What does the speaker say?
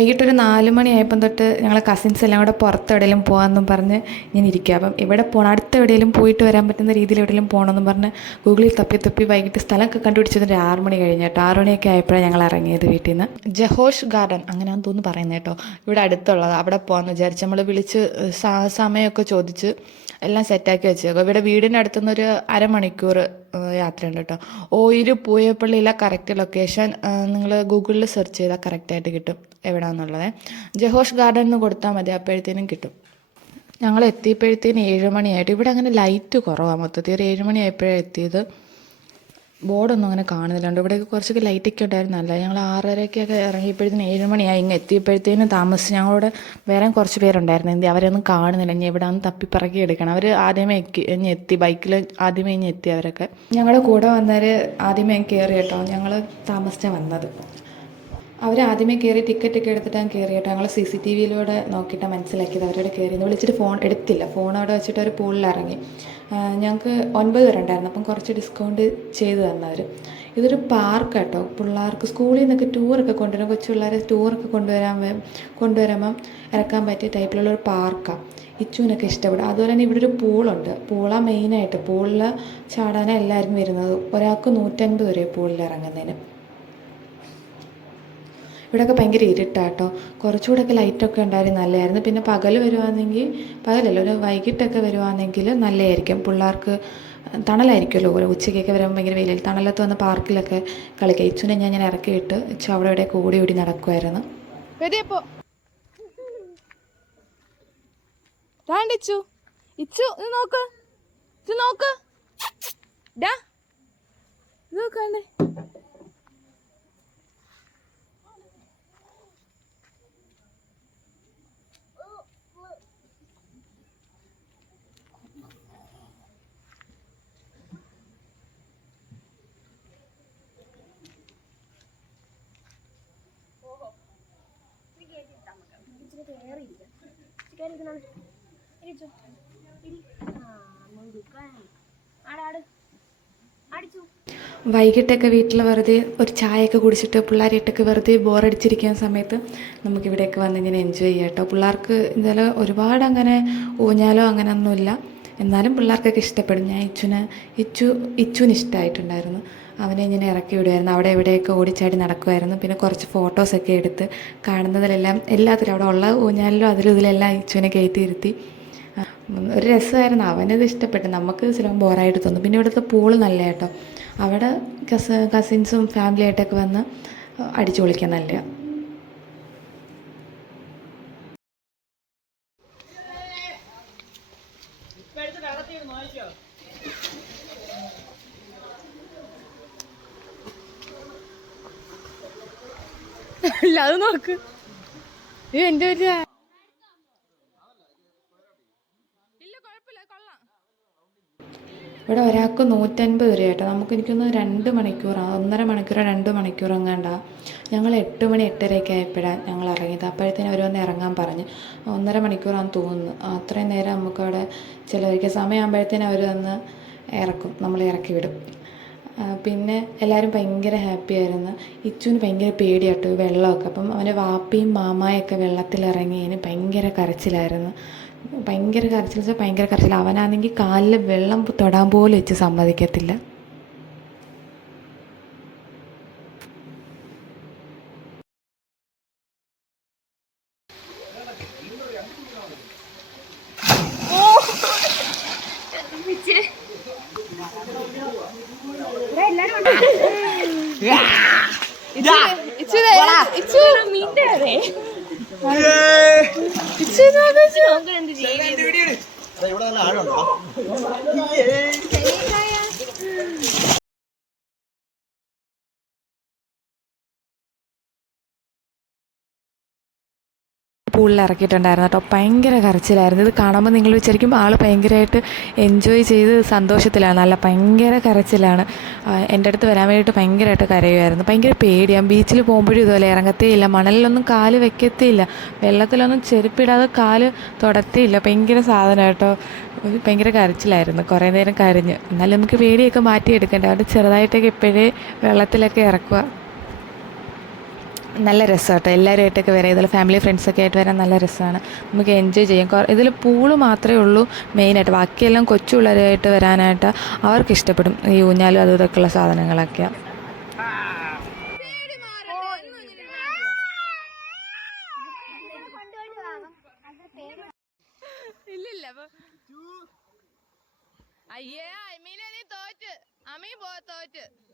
വൈകിട്ടൊരു 4 മണിയായപ്പം തൊട്ട് ഞങ്ങൾ കസിൻസ് എല്ലാം കൂടെ പുറത്ത് എവിടെയെങ്കിലും പോകാമെന്നും പറഞ്ഞ് ഇങ്ങനെ ഇരിക്കുക. അപ്പം എവിടെ പോകണം, അടുത്ത് എവിടെയെങ്കിലും പോയിട്ട് വരാൻ പറ്റുന്ന രീതിയിൽ എവിടെയെങ്കിലും പോകണമെന്നും പറഞ്ഞ് ഗൂഗിളിൽ തപ്പി വൈകിട്ട് സ്ഥലമൊക്കെ കണ്ടുപിടിച്ചതിൻ്റെ 6 മണി കഴിഞ്ഞ് കേട്ടോ. 6 മണിയൊക്കെ ആയപ്പോഴാണ് ഞങ്ങൾ ഇറങ്ങിയത് വീട്ടിൽ നിന്ന്. ജഹോഷ് ഗാർഡൻ അങ്ങനെയാണെന്ന് തോന്നുന്നു പറയുന്നത് കേട്ടോ. ഇവിടെ അടുത്തുള്ളത് അവിടെ പോകാമെന്ന് വിചാരിച്ച് നമ്മൾ വിളിച്ച് സമയമൊക്കെ ചോദിച്ച് എല്ലാം സെറ്റാക്കി വെച്ചേക്കും. ഇവിടെ വീടിൻ്റെ അടുത്തുനിന്നൊരു അരമണിക്കൂർ യാത്രയുണ്ട് കേട്ടോ. ഓയൂർ പൂയപ്പള്ളിയിലെ കറക്റ്റ് ലൊക്കേഷൻ നിങ്ങൾ ഗൂഗിളിൽ സെർച്ച് ചെയ്താൽ കറക്റ്റായിട്ട് കിട്ടും എവിടെയാണെന്നുള്ളത്. ജഹോഷ് ഗാർഡൻ എന്ന് കൊടുത്താൽ മതി, അപ്പോഴത്തേനും കിട്ടും. ഞങ്ങൾ എത്തിയപ്പോഴത്തേനും 7 മണിയായിട്ട്. ഇവിടെ അങ്ങനെ ലൈറ്റ് കുറവാണ്, മൊത്തത്തിൽ ഒരു 7 മണിയായപ്പോഴാണ് എത്തിയത്. ബോർഡൊന്നും അങ്ങനെ കാണുന്നില്ല. ഇവിടെയൊക്കെ കുറച്ചൊക്കെ ലൈറ്റൊക്കെ ഉണ്ടായിരുന്നല്ല. ഞങ്ങൾ 6:30-ക്കൊക്കെ ഇറങ്ങിയപ്പോഴത്തേനും 7 മണിയായി. ഇങ്ങ് എത്തിയപ്പോഴത്തേനും താമസിച്ച്. ഞങ്ങളോട് വേറെ കുറച്ച് പേരുണ്ടായിരുന്നു. അവരൊന്നും കാണുന്നില്ല. ഇനി എവിടെയാണെന്ന് തപ്പിപ്പറക്കി എടുക്കണം. അവർ ആദ്യമേ എത്തി, ബൈക്കിൽ ആദ്യമേ എത്തി അവരൊക്കെ. ഞങ്ങളുടെ കൂടെ വന്നവർ ആദ്യമേ കയറി കേട്ടോ. ഞങ്ങൾ താമസിച്ചാണ് വന്നത്. അവർ ആദ്യമേ കയറി ടിക്കറ്റൊക്കെ എടുത്തിട്ടാണ് കയറി കേട്ടോ. ഞങ്ങൾ CCTV നോക്കിയിട്ടാണ് മനസ്സിലാക്കിയത് അവരോട് കയറിയെന്ന്. വിളിച്ചിട്ട് ഫോൺ എടുത്തില്ല. ഫോൺ അവിടെ വെച്ചിട്ട് അവർ പൂളിൽ ഇറങ്ങി. ഞങ്ങൾക്ക് 9 പേരുണ്ടായിരുന്നു, അപ്പം കുറച്ച് ഡിസ്കൗണ്ട് ചെയ്ത് തന്നവർ. ഇതൊരു പാർക്ക് കേട്ടോ. പിള്ളേർക്ക് സ്കൂളിൽ നിന്നൊക്കെ ടൂറൊക്കെ കൊണ്ടുവരും. കൊച്ചു പിള്ളേരെ ടൂറൊക്കെ കൊണ്ടുവരുമ്പം ഇറക്കാൻ പറ്റിയ ടൈപ്പിലുള്ളൊരു പാർക്കാണ്. ഇച്ചുവിനൊക്കെ ഇഷ്ടപ്പെടും. അതുപോലെ തന്നെ ഇവിടെ ഒരു പൂളുണ്ട്. പൂളാണ് മെയിനായിട്ട്. പൂളിൽ ചാടാനാണ് എല്ലാവരും വരുന്നത്. ഒരാൾക്ക് 150 വരെ പൂളിൽ ഇറങ്ങുന്നതിന്. ഇവിടെയൊക്കെ ഭയങ്കര ഇരുട്ടാട്ടോ. കുറച്ചുകൂടെയൊക്കെ ലൈറ്റൊക്കെ ഉണ്ടായിരുന്നു നല്ലതായിരുന്നു. പിന്നെ പകൽ വരുവാണെങ്കിൽ, പകലല്ല, ഒരു വൈകിട്ടൊക്കെ വരുവാണെങ്കിൽ നല്ലതായിരിക്കും. പിള്ളേർക്ക് തണലായിരിക്കുമല്ലോ. ഉച്ചയ്ക്കൊക്കെ വരുമ്പോൾ ഭയങ്കര വെയിലിൽ തണലത്ത് വന്ന് പാർക്കിലൊക്കെ കളിക്കുക. ഇച്ചുനെ ഞാൻ ഇറക്കിയിട്ട് ഇച്ചു അവിടെ ഇവിടെയൊക്കെ ഓടി നടക്കുമായിരുന്നു. വൈകിട്ടൊക്കെ വീട്ടിൽ വെറുതെ ഒരു ചായയൊക്കെ കുടിച്ചിട്ട് പിള്ളേരായിട്ടൊക്കെ വെറുതെ ബോറടിച്ചിരിക്കുന്ന സമയത്ത് നമുക്കിവിടെയൊക്കെ വന്ന് ഇങ്ങനെ എൻജോയ് ചെയ്യാം കേട്ടോ. പിള്ളേർക്ക് എന്തായാലും ഒരുപാട് അങ്ങനെ ഊഞ്ഞാലോ അങ്ങനെയൊന്നുമില്ല, എന്നാലും പിള്ളേർക്കൊക്കെ ഇഷ്ടപ്പെടും. ഞാൻ ഇച്ചുവിന് ഇഷ്ടമായിട്ടുണ്ടായിരുന്നു. അവനെ ഇങ്ങനെ ഇറക്കി വിടുമായിരുന്നു. അവിടെ എവിടെയൊക്കെ ഓടിച്ചാടി നടക്കുമായിരുന്നു. പിന്നെ കുറച്ച് ഫോട്ടോസൊക്കെ എടുത്ത് കാണുന്നതിലെല്ലാം എല്ലാത്തിലും അവിടെ ഉള്ള ഊഞ്ഞാലിലും അതിലും ഇതിലെല്ലാം ഇച്ചുവിനെ കയറ്റിയിരുത്തി. ഒരു രസമായിരുന്നു. അവനത് ഇഷ്ടപ്പെട്ടു. നമുക്ക് ചിലപ്പോൾ ബോറായിട്ട് തോന്നും. പിന്നെ ഇവിടുത്തെ പൂള് നല്ല കേട്ടോ. അവിടെ കസിൻസും ഫാമിലിയായിട്ടൊക്കെ വന്ന് അടിച്ചു പൊളിക്കാൻ നല്ലതാണ്. അത് നോക്ക്, എൻ്റെ ഒരു ഇവിടെ ഒരാൾക്ക് 150 രൂപ കേട്ടോ. എനിക്കൊന്ന് 2 മണിക്കൂർ, 1.5 മണിക്കൂറോ 2 മണിക്കൂർ എങ്ങാണ്ടാണ്. ഞങ്ങൾ 8 മണി 8:30 ആയപ്പോഴാണ് ഞങ്ങൾ ഇറങ്ങിയത്. അപ്പോഴത്തേനും അവർ വന്ന് ഇറങ്ങാൻ പറഞ്ഞ്. 1.5 മണിക്കൂറാണെന്ന് തോന്നുന്നു. അത്രയും നേരം നമുക്കവിടെ ചിലവഴിക്കാൻ. സമയമാകുമ്പോഴത്തേനും അവർ വന്ന് ഇറക്കും, നമ്മളെ ഇറക്കി വിടും. പിന്നെ എല്ലാവരും ഭയങ്കര ഹാപ്പി ആയിരുന്നു. ഇച്ചുവിന് ഭയങ്കര പേടിയാട്ടോ വെള്ളമൊക്കെ. അപ്പം അവൻ്റെ വാപ്പിയും മാമായൊക്കെ വെള്ളത്തിലിറങ്ങിയതിന് ഭയങ്കര കരച്ചിലായിരുന്നു. ഭയങ്കര കരച്ചിൽ വെച്ചാൽ ഭയങ്കര കരച്ചിൽ. അവനാണെങ്കിൽ കാലിൽ വെള്ളം തൊടാൻ പോലും വെച്ച് സമ്മതിക്കത്തില്ല. പൂളിൽ ഇറക്കിയിട്ടുണ്ടായിരുന്നു കേട്ടോ. ഭയങ്കര കരച്ചിലായിരുന്നു. ഇത് കാണുമ്പോൾ നിങ്ങൾ വിചാരിക്കും ആൾ ഭയങ്കരമായിട്ട് എൻജോയ് ചെയ്ത് സന്തോഷത്തിലാണ്. നല്ല ഭയങ്കര കരച്ചിലാണ്. എൻ്റെ അടുത്ത് വരാൻ വേണ്ടിയിട്ട് ഭയങ്കരമായിട്ട് കരയുമായിരുന്നു. ഭയങ്കര പേടിയാണ്. ബീച്ചിൽ പോകുമ്പോഴും ഇതുപോലെ ഇറങ്ങത്തേയില്ല, മണലിലൊന്നും കാല് വെക്കത്തേയില്ല, വെള്ളത്തിലൊന്നും ചെരുപ്പിടാതെ കാല് തൊടത്തേയില്ല. ഭയങ്കര സാധനം കേട്ടോ. ഭയങ്കര കരച്ചിലായിരുന്നു. കുറേ നേരം കരഞ്ഞ്. എന്നാലും നമുക്ക് പേടിയൊക്കെ മാറ്റിയെടുക്കണ്ടേ. അവിടെ ചെറുതായിട്ടൊക്കെ ഇപ്പോഴേ വെള്ളത്തിലൊക്കെ ഇറക്കുക. നല്ല രസമാണ് കേട്ടോ. എല്ലാവരുമായിട്ടൊക്കെ വരാം. ഇതിൽ ഫാമിലി ഫ്രണ്ട്സൊക്കെ ആയിട്ട് വരാൻ നല്ല രസമാണ്. നമുക്ക് എൻജോയ് ചെയ്യാം. ഇതിൽ പൂള് മാത്രമേ ഉള്ളൂ മെയിനായിട്ട്. ബാക്കിയെല്ലാം കൊച്ചു പിള്ളേരായിട്ട് വരാനായിട്ട് അവർക്ക് ഇഷ്ടപ്പെടും. ഈ ഊഞ്ഞാലും അതും ഇതൊക്കെയുള്ള സാധനങ്ങളൊക്കെ. ഇല്ലില്ല അയ്യേ അമീനെ നീ തോറ്റ്. അമീ തോറ്റ്.